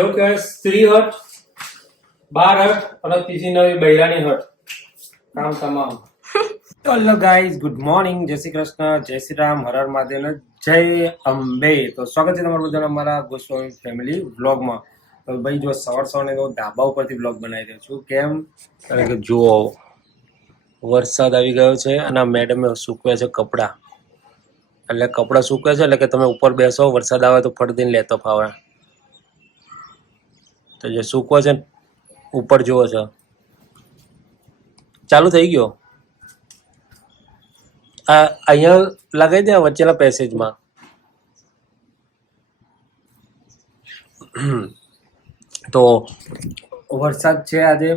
એવું કહેવાય સ્ત્રી હટ, બાર હટ અને ત્રીજી નવી બૈરાની હટ. કામ તમામ. હેલો ગાઈઝ, ગુડ મોર્નિંગ, જય શ્રી કૃષ્ણ, જય શ્રી રામ, હર હર મહાદેવ, જય અંબે. તો સ્વાગત છે તમારું બધાનું અમારા ગોસ્વામી ફેમિલી વ્લોગમાં. તો ભાઈ જો સવારને તો ધાબા ઉપરથી વ્લોગ બનાવી રહ્યો છું. કેમ? કારણ કે જુઓ વરસાદ આવી ગયો છે અને મેડમે સૂકવ્યા છે કપડાં. એટલે કપડાં સૂકવે છે એટલે કે તમે ઉપર બેસો, વરસાદ આવે તો ફટ દઈને લેતો ફાવે. તો જે સૂકવો છે ઉપર જુઓ છો, ચાલુ થઈ ગયો. આ અહીંયા લગાવી દે વચ્ચેના પેસેજમાં. તો વરસાદ છે આજે,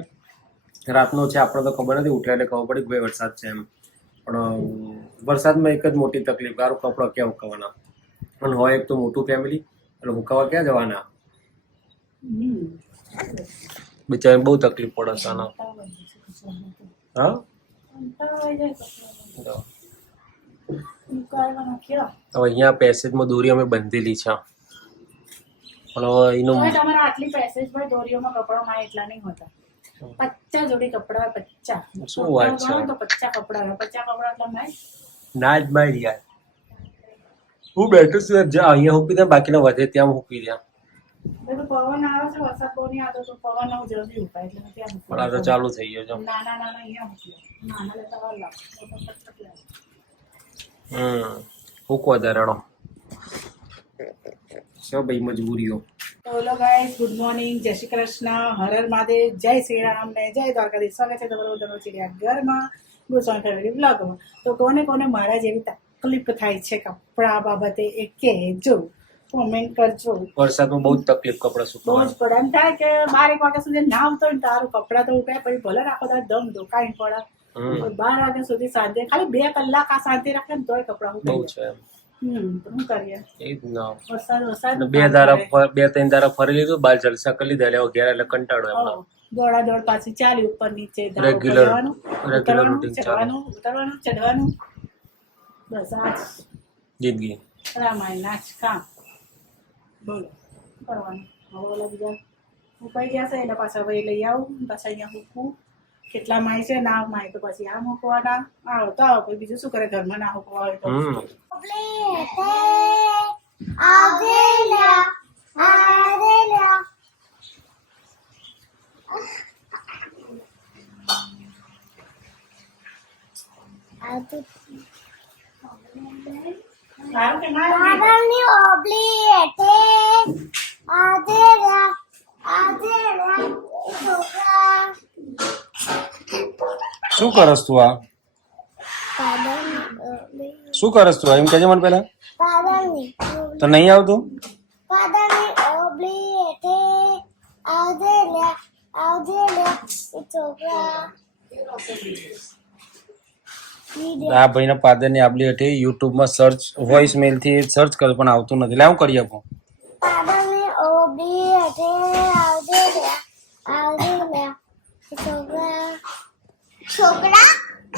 રાતનો છે, આપણે તો ખબર નથી, ઉઠ્યા એટલે ખબર પડી કે ભાઈ વરસાદ છે એમ. પણ વરસાદમાં એક જ મોટી તકલીફ, તારું કપડાં ક્યાં ઉકાવવાના. અને હોય એક તો મોટું ફેમિલી, એટલે ઉકાવવા ક્યાં જવાના. બિચારાને બહુ તકલીફ પડે છે આના. હા હવે અહીંયા પેસેજમાં દોરી અમે બંધેલી છે, પણ હવે એનું તમારા આટલી પેસેજમાં દોરીઓમાં કપડામાં એટલા નહીં હોતા. 50 જોડી કપડા હોય, 50. શું વાત છે? તો 50 કપડા હોય, 50 કપડા એટલે મેં ના જ માર યાર. હું બેઠો છું જ્યાં અહીંયા મૂકી દે, બાકીના વધે ત્યાં મૂકી દે. તો પવન આવે છે, વરસાદ બહુ નહીં આવતો, તો પવન હું જલ્દી ઉપાય એટલે મેં ત્યાં મૂકી પણ આ તો ચાલુ થઈ ગયો છે. નાના અહીંયા મૂકી નાના લેતા વાર લાગે. મૂકવા દે રણો. શું ભાઈ મજબૂરીઓ. તો હેલો ગાઈસ, ગુડ મોર્નિંગ, જય શ્રી કૃષ્ણ, હર હર મહાદેવ, જય શ્રી રામ ને જય દ્વારકાધીશ. સ્વાગત છે તમારું બધાનું ચિડિયાઘરમાં, ગોસ્વામી ફેમિલી વ્લોગમાં. તો કોને કોને મારા જેવી તકલીફ થાય છે કપડા બાબતે એ કહેજો, કોમેન્ટ કરજો. વરસાદમાં બહુ જ તકલીફ કપડા બહુ સુકવવાની. જ પડે. એમ થાય કે 12 વાગ્યા સુધી ના આવતો ને તારું કપડા તો ઉકાય, પછી ભલે રાખો તાર દમ ધોકાઈ પડે. 12 વાગ્યા સુધી શાંતિ, ખાલી 2 કલાક આ શાંતિ રાખે ને તોય કપડા બહુ ઉકાઈ છે એમ. તો શું કરીએ? એ જ ના. વરસાદ 2-3 દારા ફરી લીધું, બાર જલસા કરી લીધા, એટલે ઘેર એટલે કંટાળો એમનો. દોડા દોડ પાછી ચાલી ઉપર નીચે, રેગ્યુલર ઉતરવાનું રૂટીન ચાલુ. ઉતરવાનું ચડવાનું, બસ આ જ જિંદગી. રામાયણ નાચ કામ. બોલો કરવાનું. હવે ઓલા બીજા ઉપાઈ ગયા છે એટલે પાછા ભાઈ લઈ આવું, પાછા અહીંયા મૂકવું. કેટલા માય છે, ના માય તો પછી આ મૂકવાના. આવો તો આવો, બીજું શું કરે, ઘરમાં ના મૂકવા હોય તો. સારું કે ના શું કરસ તું? આ શું કરસ તું? એમ કહેજે મને પેલા. તો નહીં આવતું? આ ભાઈ ના પાદર ની આબલી હતી, યુટ્યુબ માં સર્ચ વોઇસ મેલ થી સર્ચ કર્યું પણ આવતું નથી. એટલે હું કરી આપું?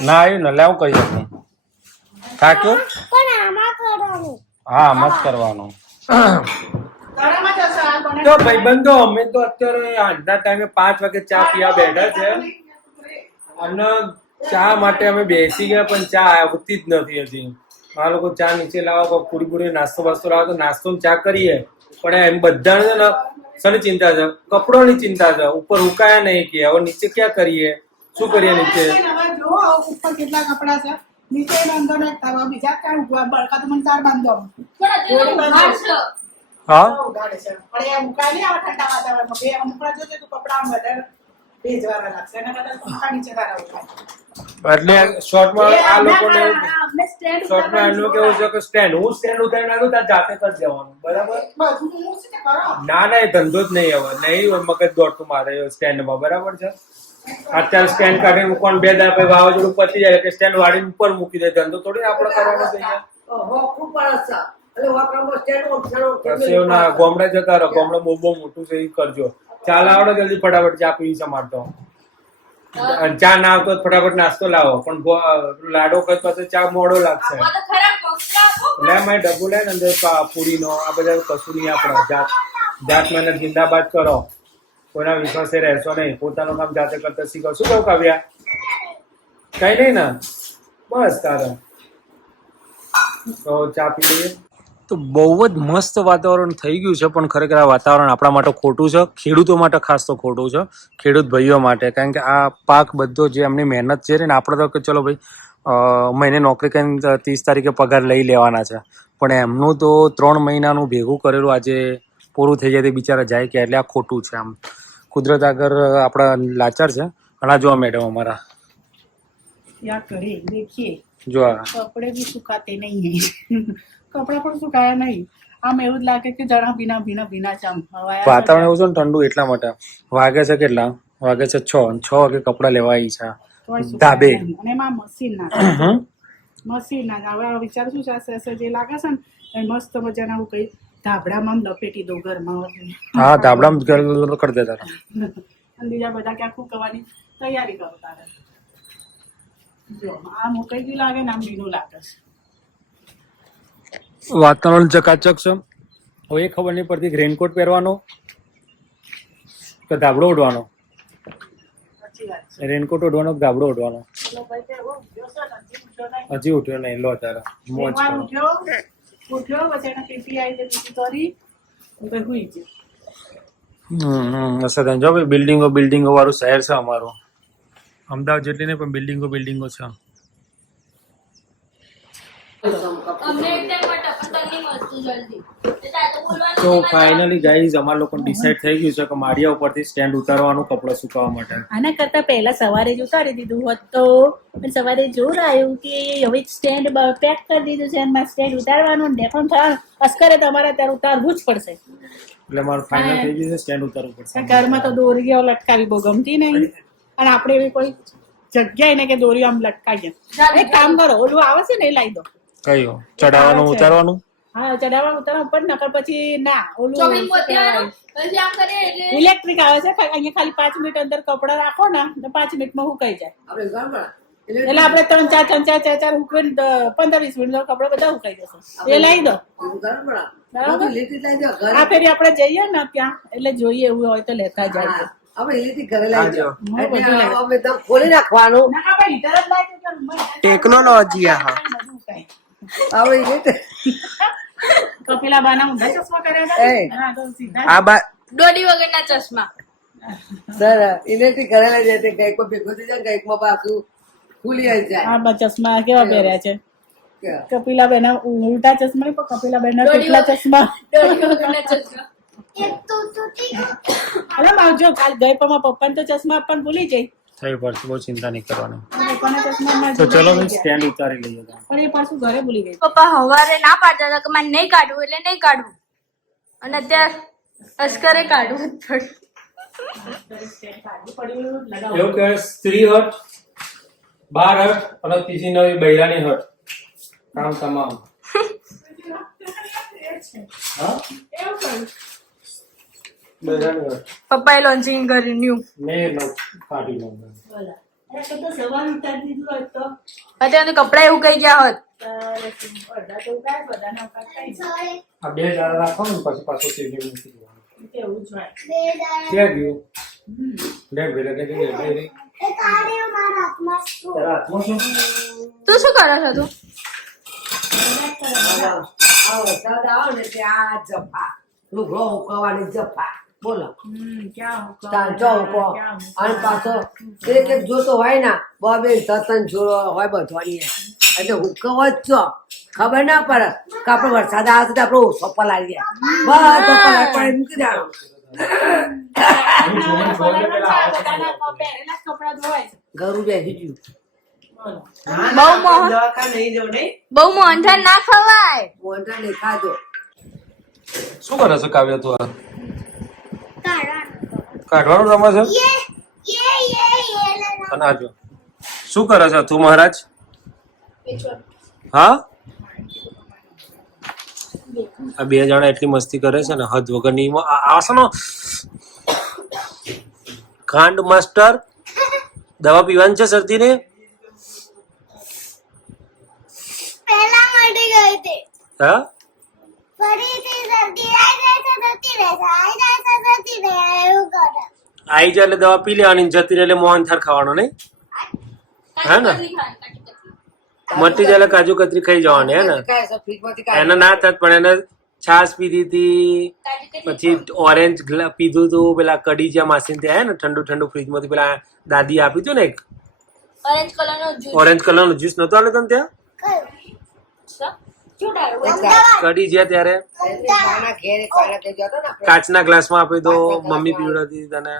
ના આવ્યું ને, એટલે હું કરી આપું? થાક્યો? હા, આમ જ કરવાનું. તો ભાઈબંધો, અમે તો અત્યારે આજના ટાઈમે 5 વાગે ચા પીવા બેઠા છે અને ચા માટે અમે બેસી ગયા, પણ ચા આવતી જ નથી હજી. આ લોકો ચા નીચે લાવો, પૂરી પૂરી નાસ્તો બાસ્તો લાવો તો નાસ્તો ચા કરીએ, પણ એમ બધાને છે ને શેની ચિંતા છે? કપડોની ચિંતા છે. ઉપર ઉકાયા નહીં કે હવે નીચે ક્યાં કરીએ, શું કરીએ નીચે? ઉપર કેટલા કપડા છે, નીચે બાંધો ને બીજા ક્યાં ઉગવા બળકા તો મને 4 બાંધો. હા, મુકાય નહીં આવા ઠંડા વાતાવરણમાં. 2 અમુકડા જોજે તું કપડા વધારે ભેજવાળા લાગશે, એના કરતા પંખા નીચે તારા ઉકાય. એટલે શોર્ટમાં આ લોકોને શોર્ટમાં એનું કેવું છે કે સ્ટેન્ડ, હું સ્ટેન્ડ ઉતારીને આવું ત્યાં જાતે કરી દેવાનું, બરાબર? ના ના, એ ધંધો જ નહીં, હવે નહીં મગજ દોડતું મારે સ્ટેન્ડમાં, બરાબર છે? અત્યારે સ્ટેન્ડ કાઢીને મૂકવાનું, 2 દાડા પછી વાવાઝોડું પતી જાય કે સ્ટેન્ડ વાળીને ઉપર મૂકી દે. ધંધો થોડી આપણે કરવાનો છે અહીંયા. ગામડે જતા રહો, ગામડે બહુ મોટું છે, એ કરજો. ચાલ આવડે જલ્દી ફટાફટ ચા પી છે મારતો. ચા ના આવતો ફટાફટ નાસ્તો લાવો, પણ લાડો કઈ પાસે ચા મોડો લાગશે. લે મેં ડબ્બો લે ને અંદર પૂરી નો આ બધા કશું નહીં, આપણે જાત જાત મહેનત જિંદાબાદ કરો, કોઈના વિશ્વાસે રહેશો નહીં, પોતાનું કામ જાતે કરતા શીખો. શું કહું કાવ્યા? કઈ નહીં ને? બસ તારે તો ચા પી લઈએ. તો બહુ જ મસ્ત વાતાવરણ થઈ ગયું છે, પણ ખરેખર આ વાતાવરણ આપણા માટે ખોટું છે, ખેડૂતો માટે ખાસ તો ખોટું છે, ખેડૂત ભાઈઓ માટે. કારણ કે આ પાક બધો જે એમની મહેનત છે ને, આપણે તો કે ચલો ભાઈ મહિને નોકરી કરીને 30 તારીખે પગાર લઈ લેવાના છે, પણ એમનું તો 3 મહિનાનું ભેગું કરેલું આજે પૂરું થઈ જાય તે બિચારા જાય કે, એટલે આ ખોટું છે. આમ કુદરત આગળ આપણા લાચાર છે. અને આ જોવા મેડમ અમારા क्या करे देखिए, જો આ कपड़े भी सुखाते नहीं है कपड़ा પણ સુકાયા નહીં. આમ એવું જ લાગે કે જરા ભીના ભીના ભીના છે. આમ હવાયા વાતાવરણ એવું છે ને ઠંડુ, એટલા માટે વાગે છે કેટલા વાગે છે 6 વાગે કપડા લેવા આવી છે તોય સુકાયા ધાબે. નહીં. અને એમાં મશીન ના મશીન ના હવે વિચાર શું છે જે લાગે છે ને એ મસ્ત મજાના હું કઈ ધાબડામાં આમ લપેટી દઉં ઘરમાં હા ધાબડામાં કરી દેતા હતા. અને બીજા બધા ક્યાં ફૂંકવાની તૈયારી કરો તારે. જો આમ મુકાઈ ગયું લાગે ને આમ ભીનું લાગે છે. વાતાવરણ ચકાચક છે. હવે એ ખબર નહીં પડતી રેનકોટ પહેરવાનો કે ધાબળો ઓઢવાનો. સાચી વાત છે. રેનકોટ ઓઢવાનો કે ધાબળો ઓઢવાનો? ચલો ભાઈ તે હો, જોશો ને, હજી ઉઠ્યો નહીં. હજી ઉઠ્યો નહીં. લો તારા મોજ એકવાર કરો. ઉઠ્યો પછી એને પીપી આવી તે પીપી કરી પછી હુઈ ગયો. મસ્ત જો ભાઈ બિલ્ડિંગો વાળું શહેર છે અમારું. અમદાવાદ જેટલી નહીં પણ બિલ્ડિંગો છે. અમને એક ટાઈમ માટે પણ તને મળતું જલ્દી તે તાતો બોલવાનું તો ફાઇનલી ગાઈઝ અમાર લોકોને ડિસાઈડ થઈ ગયું છે કે માળિયા ઉપરથી સ્ટેન્ડ ઉતારવાનું કપડાં સુકાવવા માટે. આના કરતા પહેલા સવારે જ ઉતારી દીધું હોત તો પણ સવારે જોર આવ્યું કે હવે સ્ટેન્ડ પેક કરી દીધું છે એમાં સ્ટેન્ડ ઉતારવાનું ને પણ થવાનું અસ્કરે તમારે ત્યારે ઉતારવું જ પડશે. એટલે મારું ફાઇનલ થઈ ગયું છે, સ્ટેન્ડ ઉતારવું પડશે. ઘરમાં તો દોરીઓ લટકાવી બહુ ગમતી નહીં અને આપણે એવી કોઈ જગ્યાએ ને કે દોરીઓ આમ લટકાવીએ. એક કામ કરો, ઓલું આવે છે ને એ લાવી દો. કયો ચડાવવાનું ઉતારવાનું? હા ચડાવવાનું ઉતારવાનું પણ નકર પછી ના ઓલું ચોવીસ મોતિયાનું પછી આમ કરે એટલે ઇલેક્ટ્રિક આવે છે. અહીંયા ખાલી 5 મિનિટ અંદર કપડા રાખો ને તો 5 મિનિટમાં સુકાઈ જાય. એટલે આપણે 3-4 ઉકળીને 15-20 મિનિટ કપડા બધા સુકાઈ જશે. એ લાવી દો. બરાબર. આ ફેરી આપણે જઈએ ને ત્યાં એટલે જોઈએ એવું હોય તો લેતા જાય. ખોલી નાખવાનું ટેકનોલોજી હવે કપિલા બાના ઊંધા ચશ્મા કર્યા હતા. હા, તો સીધા દોડી વગરના ચશ્મા સર ઇલેક્ટ્રિક કરેલા છે તે કઈક ભેગું થઈ જાય કઈક પાછું ખુલી આવી જાય. આ ચશ્મા કેવા પહેર્યા છે કપિલા બેન? ઉલટા ચશ્મા નહીં પણ કપિલા બેન દોડી કેટલા ચશ્મા. દોડી વગરના ચશ્મા અરે માવજો કાલ ગઈ પણ મારા પપ્પાને તો ચશ્મા આપવાનું ભૂલી જઈ. થઈ પડશે, બહુ ચિંતા નહીં કરવાની. પપ્પાના ચશ્મા માં તો ચલો ભાઈ સ્ટેન્ડ ઉતારી લઈએ. પણ એ પાછું ઘરે ભૂલી ગઈ. પપ્પા હવારે ના પાડતા હતા કે મારે નહીં કાઢવું એટલે નહીં કાઢવું અને અત્યારે અસ્કરે કાઢવું જ પડ્યું. એવું કે સ્ત્રી હટ, બાર હટ અને ત્રીજી નવી બૈરાની હટ. કામ તમામ. હા બૈરાની હટ પપ્પાએ લોન્ચિંગ કર્યું ન્યુ મેં કાઢી લઉં. અત્યારે કપડા એવું કહી ગયા હોત. આ 2 દાડા રાખો ને પછી પાછું ત્રીજી મૂકી દેવાનું. ક્યાં ગયું? લે ભેલે કે તારા હાથમાં શું? તું શું કરો છો તું? આ વરસાદ આવે ને ત્યાં જફા લુગડો ઉકવવાની જફા બોલો ત્યાં જો ઉકો અને પાછો એક જોતો હોય ને બે સતન જોડો હોય બધવાની એટલે હુકવો જ છો ખબર ના પડે કે આપડે વરસાદ આવે તો આપડે ઓછો પલાળી જાય બધો પલાળી મૂકી દેવાનો. ઘરું બેસી ગયું બહુ મોહનથાળ ના ખવાય. મોટા નહીં ખાધો. શું કરે છે કાવ્ય તું? આ કાઢવાનું રમે છે? અને આ જો શું કરે છે તું મહારાજ? હા આ 2 જણા એટલી મસ્તી કરે છે ને હદ વગરની. આસનો ખાંડ માસ્ટર દવા પીવાની છે શરદીને. પહેલા મટી ગઈ હતી હા ફરીથી શરદી આવી ગઈ છે તો આઈ જાય એટલે દવા પી લેવાની ને જતી રહે એટલે મોહન થાર ખાવાનો નહીં હા ને મટી જાય એટલે કાજુ કતરી ખાઈ જવાની હે ને ખાય છે, ફ્રીજમાંથી કાઢી. એને ના થાત પણ એને છાશ પીધી હતી પછી ઓરેન્જ પીધું હતું પેલા કડી જ્યાં માસી ત્યાં હે ને ઠંડુ ઠંડુ ફ્રીજમાંથી પેલા દાદી આપ્યું હતું ને એક ઓરેન્જ કલરનો જ્યુસ ઓરેન્જ કલર નું જ્યુસ નતો આલે તને ત્યાં કડી જ્યાં ત્યારે પાના ઘેરે પાના થઈ ગયો હતો ને આપણે. કાચના ગ્લાસમાં આપી દો મમ્મી પીવડાવતી તને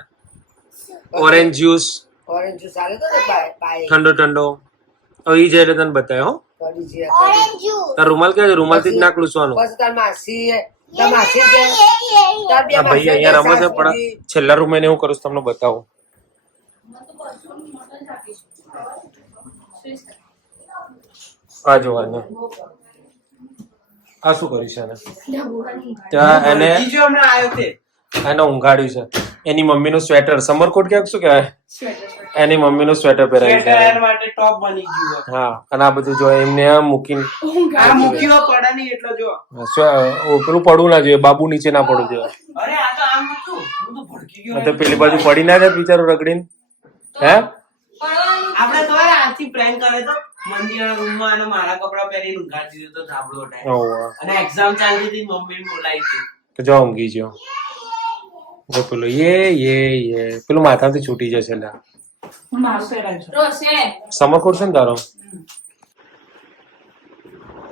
ઓરેન્જ જ્યુસ ઓરેન્જ જ્યુસ આલ્યો હતો ને બાએ. ઠંડો ઠંડો હવે ઈ જયારે તને બતાવ્યો હો કઢી જી હતી. તાર રૂમાલ કે રૂમાલથી જ નાક લૂસવાનું પછી તાર માસી તાર માસી કે તાર બે આ ભાઈ માસી અહીંયા રમે છે સાસ પણ પીધી. છેલ્લા રૂમ એને હું કરું છું તમને બતાવું આ જો આ શું કર્યું છે એને ત્યાં એને એને ઊંઘાડ્યું છે એની મમ્મીનું સ્વેટર સમરકોટ કે શું કહેવાય એની મમ્મીનું સ્વેટર પહેરાવ્યું છે માટે ટોપ બની ગયું હા અને આ બધું જો એમને આમ મૂકીને આ મૂક્યો પડે નહીં એટલે જો પેલું પડવું ના જોઈએ બાબુ નીચે ના પડવું જોઈએ અરે આ તો આમ હતું હું તો ભડકી ગયો આ તો પેલી બાજુ પડી ના જાય બિચારું રગડીને હે આપણે તો આથી પ્રેન્ક કરે તો મંદિરના રૂમમાં અને મારા કપડા પહેરીને ઊંઘાડી દીધો તો ધાબળો ઉઠાય ઓહો. અને એક્ઝામ ચાલતી હતી મમ્મી બોલાવી હતી તો જો ઊંઘી ગયો જો પેલો યે પેલું માથામાંથી છૂટી જશે લા મારું પહેરાય છે રોશે સમરકોટ છે ને તારો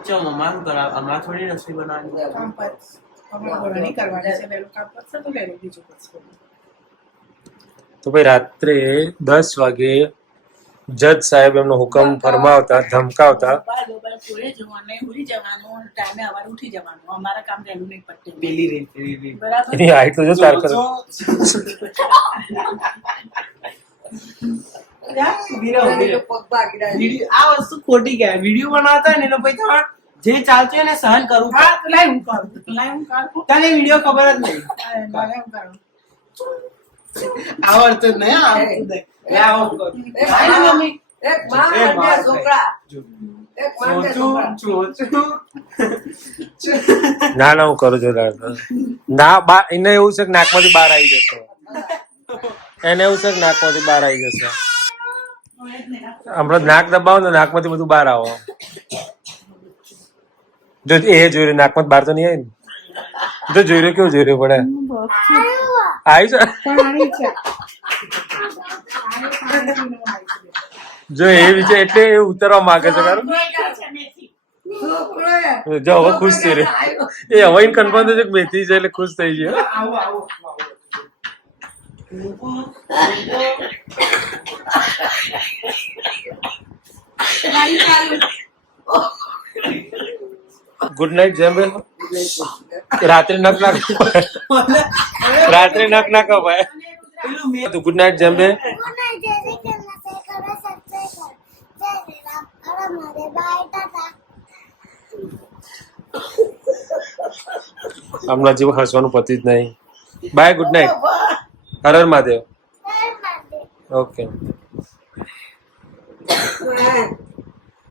ચો મમ્મા શું કરાવ હમણાં થોડી રસોઈ બનાવવાની કામ પર હમણાં નહીં કરવાની છે વહેલું કામ પતશે તો વહેલું બીજું કરશે તો ભાઈ રાત્રે 10 વાગે જજ સાહેબ એમનો હુકમ ફરમાવતા ધમકાવતા મોબાઈલ જોડે જવાનું ઉડી જવાનું ટાઈમે સવારે ઉઠી જવાનું અમારા કામ વહેલું નહીં પતે પેલી રીત બરાબર એની હાઈટ તો જો તાર કરે પગ ભાગી રહ્યા. આ વસ્તુ ખોટી કહેવાય વિડીયો બનાવતા હોય ને એટલે પછી તમારે જે ચાલતું હોય ને સહન કરવું હા તો લાઈ હું કરું તને વિડીયો ખબર જ નહીં લાઈ હું કરું આવડતું જ નહીં હા, આવડતું જ નહીં. લે આવો કર. હા ને મમ્મી એક માં એ અને બે બાપ છોકરા. એક માં અને બે છોકરા. ના ના હું કરું છું ના બા એને એવું છે કે નાકમાંથી બહાર આવી જશે એને એવું છે કે નાકમાંથી બહાર આવી જશે હમણાં નાક દબાવો ને નાકમાંથી બધું બહાર આવો જો એ જોઈ રહ્યું નાકમાંથી બહાર તો નહીં આવી ને જો જોઈ રહ્યો કેવું જોઈ રહ્યું પડે આવી છે પાણી છે જો એ વિચાર એટલે એ ઉતરવા માંગે છે ખરું જો હવે ખુશ થઈ રહ્યો એ હવે કન્ફર્મ થશે કે મેથી છે એટલે ખુશ થઈ ગયો આવો આવો ગુડ નાઇટ જેમ્બે રાત્રે નખ ના રાત્રે નખ ના કપાય પેલું મેં ગુડ નાઇટ જેમ્બે હમણાં જેવું હસવાનું પતિ જ નહીં bye good night Har Har Mahadev okay